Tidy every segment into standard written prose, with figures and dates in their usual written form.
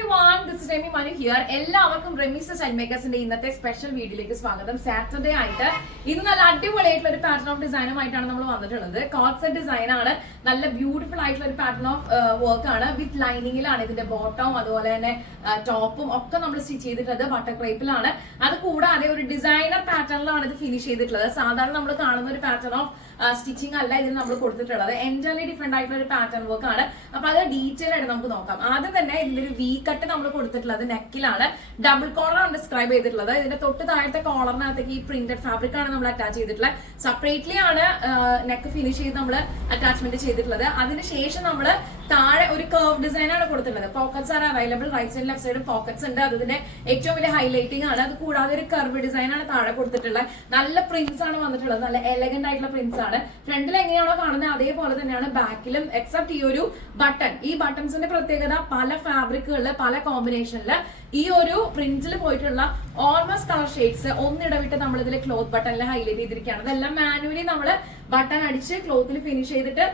everyone, this is Remy Manu here. എല്ലാവർക്കും Remees style മേക്കേഴ്സിന്റെ ഇന്നത്തെ special വീഡിയോയിലേക്ക് സ്വാഗതം. സാറ്റർഡേ ആയിട്ട് ഇന്ന് നല്ല അടിപൊളിയായിട്ടുള്ള ഒരു പാറ്റേൺ ഓഫ് ഡിസൈനുമായിട്ടാണ് നമ്മൾ വന്നിട്ടുള്ളത്. കോട്ട് സെറ്റ് ഡിസൈൻ ആണ്, നല്ല ബ്യൂട്ടിഫുൾ ആയിട്ടുള്ള ഒരു പാറ്റേൺ ഓഫ് വർക്ക് ആണ്. വിത്ത് ലൈനിങ്ങിലാണ് ഇതിന്റെ ബോട്ടവും അതുപോലെ തന്നെ ടോപ്പും ഒക്കെ നമ്മൾ സ്റ്റിച്ച് ചെയ്തിട്ടുള്ളത് ബട്ടർ ക്രേപ്പിലാണ്. അത് കൂടാതെ ഒരു ഡിസൈനർ പാറ്റേണിലാണ് ഇത് ഫിനിഷ് ചെയ്തിട്ടുള്ളത്. സാധാരണ നമ്മൾ കാണുന്ന ഒരു പാറ്റേൺ ഓഫ് സ്റ്റിച്ചിങ് അല്ല ഇതിന് നമ്മൾ കൊടുത്തിട്ടുള്ളത്. എൻറ്റയർലി ഡിഫറെന്റ് ആയിട്ടുള്ള ഒരു പാറ്റേൺ വർക്ക് ആണ്. അപ്പൊ അത് ഡീറ്റെയിൽ ആയിട്ട് നമുക്ക് നോക്കാം. ആദ്യം തന്നെ ഇതിന്റെ ഒരു വി കട്ട് നമ്മൾ കൊടുത്തിട്ടുള്ളത് നെക്കിലാണ്. ഡബിൾ കോളർ ആണ് ഡിസ്ക്രൈബ് ചെയ്തിട്ടുള്ളത്. ഇതിന്റെ തൊട്ട് താഴത്തെ കോളറിനകത്തേക്ക് ഈ പ്രിന്റഡ് ഫാബ്രിക് ആണ് നമ്മൾ അറ്റാച്ച് ചെയ്തിട്ടുള്ളത്. സെപ്പറേറ്റ്ലി ആണ് നെക്ക് ഫിനിഷ് ചെയ്ത് നമ്മൾ അറ്റാച്ച്മെന്റ് ചെയ്തിട്ടുള്ളത്. അതിനുശേഷം നമ്മൾ താഴെ ഒരു കർവ് ഡിസൈൻ ആണ് കൊടുത്തിട്ടുള്ളത്. പോക്കറ്റ്സ് ആണ് available. Right side left side pockets ഉണ്ട്. അതിന്റെ ഏറ്റവും വലിയ ഹൈലൈറ്റിംഗ് ആണ്. അത് കൂടാതെ ഒരു കർവ് ഡിസൈൻ ആണ് താഴെ കൊടുത്തിട്ടുള്ളത്. നല്ല പ്രിന്റ്സ് ആണ് വന്നിട്ടുള്ളത്. നല്ല എലഗന്റ് ആയിട്ടുള്ള പ്രിന്റ്സ് ആണ്. ഫ്രണ്ടിൽ എങ്ങനെയാണോ കാണുന്നത് അതേപോലെ തന്നെയാണ് ബാക്കിലും, എക്സെപ്റ്റ് ഈ ഒരു ബട്ടൺ. ഈ ബട്ടൺസിന്റെ പ്രത്യേകത പല ഫാബ്രിക്കുകളില് പല കോമ്പിനേഷനില് ഈ ഒരു പ്രിന്റിൽ പോയിട്ടുള്ള ഓൾമോസ്റ്റ് കളർ ഷെയ്ഡ്സ് ഒന്നിടവിട്ട് നമ്മൾ ഇതിൽ ക്ലോത്ത് ബട്ടണിൽ ഹൈലൈറ്റ് ചെയ്തിരിക്കുകയാണ്. അതെല്ലാം മാനുവലി നമ്മൾ ബട്ടൺ അടിച്ച് ക്ലോത്തിൽ ഫിനിഷ് ചെയ്തിട്ട്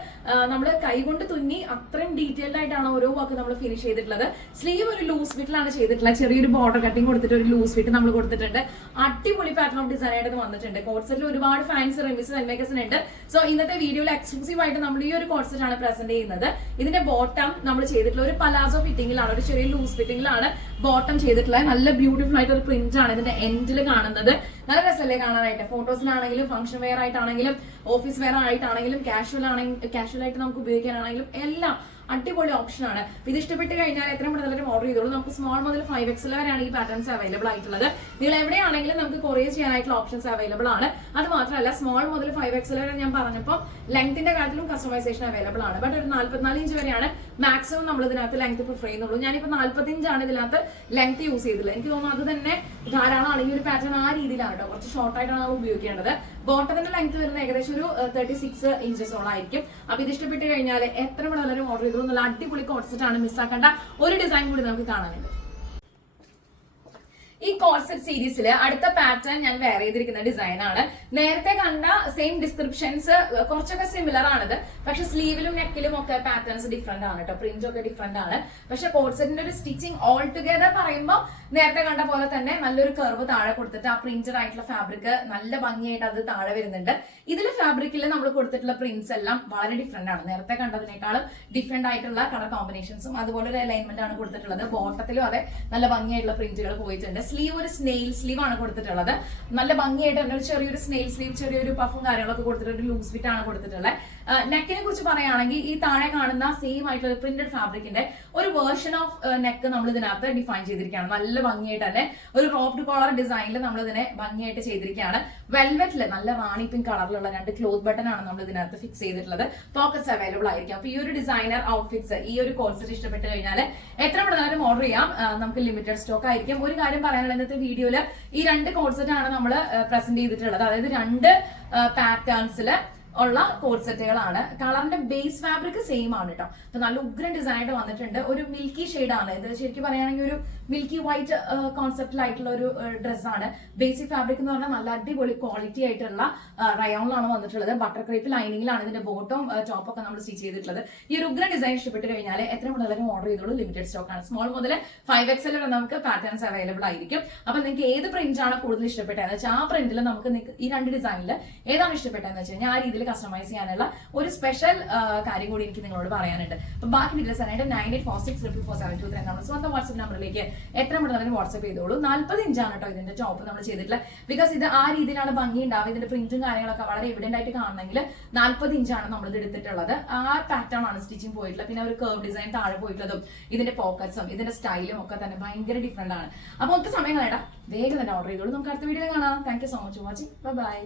നമ്മൾ കൈകൊണ്ട് തുന്നി അത്രയും ഡീറ്റെയിൽഡ് ആയിട്ടാണ് ഓരോ വർക്ക് നമ്മൾ ഫിനിഷ് ചെയ്തിട്ടുള്ളത്. സ്ലീവ് ഒരു ലൂസ് ഫിറ്റിലാണ് ചെയ്തിട്ടുള്ളത്. ചെറിയൊരു ബോർഡർ കട്ടിങ് കൊടുത്തിട്ട് ഒരു ലൂസ് ഫിറ്റ് നമ്മൾ കൊടുത്തിട്ടുണ്ട്. അടിപൊളി പാറ്റേൺ ഓഫ് ഡിസൈൻ ആയിട്ട് വന്നിട്ടുണ്ട്. കോട്ട് സെറ്റിൽ ഒരുപാട് ഫാൻസ് റെമീസ് സ്റ്റൈൽ ഉണ്ട്. സോ ഇന്നത്തെ വീഡിയോയിൽ എക്സ്ക്ലൂസീവ് ആയിട്ട് നമ്മൾ ഈ ഒരു കോട്ട് സെറ്റ് ആണ് പ്രസന്റ് ചെയ്യുന്നത്. ഇതിന്റെ ബോട്ടം നമ്മൾ ചെയ്തിട്ടുള്ള ഒരു പലാസോ ഫിറ്റിംഗിലാണ്, ഒരു ചെറിയ ലൂസ് ഫിറ്റിംഗിലാണ് ബോട്ടം ചെയ്തിട്ടുള്ളത്. നല്ല ബ്യൂട്ടിഫുൾ ആയിട്ട് ഒരു പ്രിന്റ് ആണ് ഇതിന്റെ എൻഡിൽ കാണുന്നത്. നല്ല രസമല്ലേ കാണാനായിട്ട്. ഫോട്ടോസിനാണെങ്കിലും ഫംഗ്ഷൻ വെയർ ആയിട്ടാണെങ്കിലും ഓഫീസ് വെയർ ആയിട്ടാണെങ്കിലും കാഷ്വൽ ആയിട്ട് നമുക്ക് ഉപയോഗിക്കാനാണെങ്കിലും എല്ലാം അടിപൊളി ഓപ്ഷൻ ആണ്. ഇത് ഇഷ്ടപ്പെട്ട് കഴിഞ്ഞാൽ എത്ര മുതലും ഓർഡർ ചെയ്തോളൂ. നമുക്ക് സ്മോൾ മുതൽ 5XL വരെയാണ് ഈ പാറ്റേൺസ് അവൈലബിൾ ആയിട്ടുള്ളത്. നിങ്ങൾ എവിടെയാണെങ്കിലും നമുക്ക് കൊറിയർ ചെയ്യാനായിട്ടുള്ള ഓപ്ഷൻസ് അവൈലബിൾ ആണ്. അത് മാത്രമല്ല സ്മോൾ മുതൽ 5XL വരെ ഞാൻ പറഞ്ഞപ്പോൾ ലെങ്ത്തിന്റെ കാര്യത്തിലും കസ്റ്റമൈസേഷൻ അവൈലബിൾ ആണ്. ബട്ട് ഒരു 44 ഇഞ്ച് വരെയാണ് മാക്സിമം നമ്മൾ ഇതിനകത്ത് ലെങ്ത് പ്രിഫർ ചെയ്യുന്നുള്ളൂ. ഞാനിപ്പോൾ 45 ഇഞ്ചാണ് ഇതിനകത്ത് ലെങ്ത് യൂസ് ചെയ്തിട്ടുള്ളത്. എനിക്ക് തോന്നുന്നു അത് തന്നെ ധാരാളം ആണെങ്കിൽ ഒരു പാറ്റേൺ ആ രീതിയിലാണ് കേട്ടോ. കുറച്ച് ഷോർട്ട് ആയിട്ടാണ് നമ്മൾ ഉപയോഗിക്കേണ്ടത്. ബോട്ടത്തിന്റെ ലെങ്ത് വരുന്നത് ഏകദേശം ഒരു 36 ഇഞ്ചസോളം ആയിരിക്കും. അപ്പൊ ഇത് ഇഷ്ടപ്പെട്ട് കഴിഞ്ഞാൽ എത്ര മുതലും ഓർഡർ ചെയ്തു. നല്ല അടിപൊളി കോട്ട് സെറ്റ് ആണ്. മിസ്സാക്കേണ്ട ഒരു ഡിസൈൻ കൂടി നമുക്ക് കാണാനുണ്ട്. ഈ കോട്ട് സെറ്റ് സീരീസിൽ അടുത്ത പാറ്റേൺ ഞാൻ വെയർ ചെയ്തിരിക്കുന്ന ഡിസൈൻ ആണ്. നേരത്തെ കണ്ട സെയിം ഡിസ്ക്രിപ്ഷൻസ് കുറച്ചൊക്കെ സിമിലർ ആണിത്. പക്ഷെ സ്ലീവിലും നെക്കിലും ഒക്കെ പാറ്റേൺസ് ഡിഫറെന്റ് ആണ് കേട്ടോ. പ്രിന്റ് ഒക്കെ ഡിഫറെന്റ് ആണ്. പക്ഷെ കോട്ട് സെറ്റിന്റെ ഒരു സ്റ്റിച്ചിങ് ഓൾ ടുഗെദർ പറയുമ്പോൾ നേരത്തെ കണ്ട പോലെ തന്നെ നല്ലൊരു കർവ് താഴെ കൊടുത്തിട്ട് ആ പ്രിന്റഡ് ആയിട്ടുള്ള ഫാബ്രിക് നല്ല ഭംഗിയായിട്ട് അത് താഴെ വരുന്നുണ്ട്. ഇതിൽ ഫാബ്രിക്കിൽ നമ്മൾ കൊടുത്തിട്ടുള്ള പ്രിന്റ്സ് എല്ലാം വളരെ ഡിഫറെന്റ് ആണ്. നേരത്തെ കണ്ടതിനേക്കാളും ഡിഫറെന്റ് ആയിട്ടുള്ള കളർ കോമ്പിനേഷൻസും അതുപോലെ ഒരു അലൈൻമെന്റ് ആണ് കൊടുത്തിട്ടുള്ളത്. ബോട്ടത്തിലും അതെ നല്ല ഭംഗിയായിട്ടുള്ള പ്രിന്റുകൾ പോയിട്ടുണ്ട്. സ്ലീവ് ഒരു സ്നെയിൽ സ്ലീവ് ആണ് കൊടുത്തിട്ടുള്ളത്. നല്ല ഭംഗിയായിട്ട് തന്നെ ഒരു ചെറിയൊരു സ്നെയിൽ സ്ലീവ്, ചെറിയൊരു പഫും കാര്യങ്ങളൊക്കെ കൊടുത്തിട്ട് ഒരു ലൂസ് ഫിറ്റ് ആണ് കൊടുത്തിട്ടുള്ളത്. നെക്കിനെ കുറിച്ച് പറയുകയാണെങ്കിൽ ഈ താഴെ കാണുന്ന സെയിം ആയിട്ടുള്ള പ്രിന്റഡ് ഫാബ്രിക്കിന്റെ ഒരു വേർഷൻ ഓഫ് നെക്ക് നമ്മൾ ഇതിനകത്ത് ഡിഫൈൻ ചെയ്തിരിക്കുകയാണ്. നല്ല ഭംഗിയായിട്ട് തന്നെ ഒരു റോപ്ഡ് കോളർ ഡിസൈനിൽ നമ്മൾ ഇതിനെ ഭംഗിയായിട്ട് ചെയ്തിരിക്കുകയാണ്. വെൽവെറ്റില് നല്ല റാണി പിങ്ക് കളറിലുള്ള 2 ക്ലോത്ത് ബട്ടൺ ആണ് നമ്മൾ ഇതിനകത്ത് ഫിക്സ് ചെയ്തിട്ടുള്ളത്. പോക്കറ്റ്സ് അവൈലബിൾ ആയിരിക്കും. അപ്പൊ ഈ ഒരു ഡിസൈനർ ഔട്ട്ഫിറ്റ്സ്, ഈ ഒരു കോട്ട് സെറ്റ് ഇഷ്ടപ്പെട്ട് കഴിഞ്ഞാൽ എത്ര പെട്ടെന്ന് ഓർഡർ ചെയ്യാം. നമുക്ക് ലിമിറ്റഡ് സ്റ്റോക്ക് ആയിരിക്കും. ഒരു കാര്യം പറയാനുള്ള ഇന്നത്തെ വീഡിയോയില് ഈ 2 കോട്ട് സെറ്റ് ആണ് നമ്മൾ പ്രസന്റ് ചെയ്തിട്ടുള്ളത്. അതായത് 2 പാറ്റേൺസില് ഉള്ള കോട്ട് സെറ്റുകളാണ്. കളറിന്റെ ബേസ് ഫാബ്രിക് സെയിം ആണ് കേട്ടോ. അപ്പൊ നല്ല ഉഗ്രൻ ഡിസൈൻ ആയിട്ട് വന്നിട്ടുണ്ട്. ഒരു മിൽക്കി ഷെയ്ഡ് ആണ് ഇത്. ശരിക്കും പറയുകയാണെങ്കിൽ ഒരു മിൽക്കി വൈറ്റ് കോൺസെപ്റ്റിലായിട്ടുള്ള ഒരു ഡ്രസ്സാണ്. ബേസിക് ഫാബ്രിക് എന്ന് പറഞ്ഞാൽ നല്ല അടിപൊളി ക്വാളിറ്റി ആയിട്ടുള്ള റയോണിലാണ് വന്നിട്ടുള്ളത്. ബട്ടർ ക്രേപ്പ് ലൈനിങ്ങിലാണ് ഇതിന്റെ ബോട്ടം ടോപ്പ് ഒക്കെ നമ്മൾ സ്റ്റിച്ച് ചെയ്തിട്ടുള്ളത്. ഈ ഒരു ഉഗ്രൻ ഡിസൈൻ ഇഷ്ടപ്പെട്ട് കഴിഞ്ഞാൽ എത്ര മുതലും ഓർഡർ ചെയ്തോളൂ. ലിമിറ്റഡ് സ്റ്റോക്ക് ആണ്. സ്മോൾ മുതൽ 5XL വരെ നമുക്ക് പാറ്റേൺസ് അവൈലബിൾ ആയിരിക്കും. അപ്പൊ നിങ്ങൾക്ക് ഏത് പ്രിന്റ് ആണ് കൂടുതൽ ഇഷ്ടപ്പെട്ടതെന്ന് വെച്ചാൽ ആ പ്രിന്റിൽ നമുക്ക് ഈ 2 ഡിസൈനിൽ ഏതാണ് ഇഷ്ടപ്പെട്ടതെന്ന് വെച്ച് കഴിഞ്ഞാൽ ആ രീതിയിൽ കസ്റ്റമൈസ് ചെയ്യാനുള്ള ഒരു സ്പെഷ്യൽ കാര്യം കൂടി എനിക്ക് നിങ്ങളോട് പറയാനുണ്ട്. അപ്പൊ ബാക്കി ഡീറ്റെയിൽസ് ആയിട്ട് 9846444723 നമ്മുടെ സ്വന്തം വാട്സ്ആപ്പ് നമ്പറിലേക്ക് എത്ര മുതലും വാട്സ്ആപ്പ് ചെയ്തോളൂ. 40 ഇഞ്ചാണ് കേട്ടോ ഇതിന്റെ ടോപ്പ് നമ്മൾ ചെയ്തിട്ടുള്ളത്. ബിക്കോസ് ഇത് ആ രീതിയിലാണ് ഭംഗി ഉണ്ടാവുക. ഇതിന്റെ പ്രിന്റും കാര്യങ്ങളൊക്കെ വളരെ എവിഡന്റ് ആയിട്ട് കാണണമെങ്കിൽ 40 ഇഞ്ചാണ് നമ്മൾ ഇത് എടുത്തിട്ടുള്ളത്. ആ പാറ്റേൺ ആണ് സ്റ്റിച്ചിങ് പോയിട്ടുള്ളത്. പിന്നെ ഒരു കർവ് ഡിസൈൻ താഴെ പോയിട്ടുള്ളതും ഇതിന്റെ പോക്കറ്റ്സും ഇതിന്റെ സ്റ്റൈലും ഒക്കെ തന്നെ ഭയങ്കര ഡിഫറെന്റ് ആണ്. അപ്പൊ ഒറ്റ സമയം കളയണ്ട, വേഗം തന്നെ ഓർഡർ ചെയ്തോളൂ. നമുക്ക് അടുത്ത വീഡിയോയിൽ കാണാം. Thank you so much for watching. By.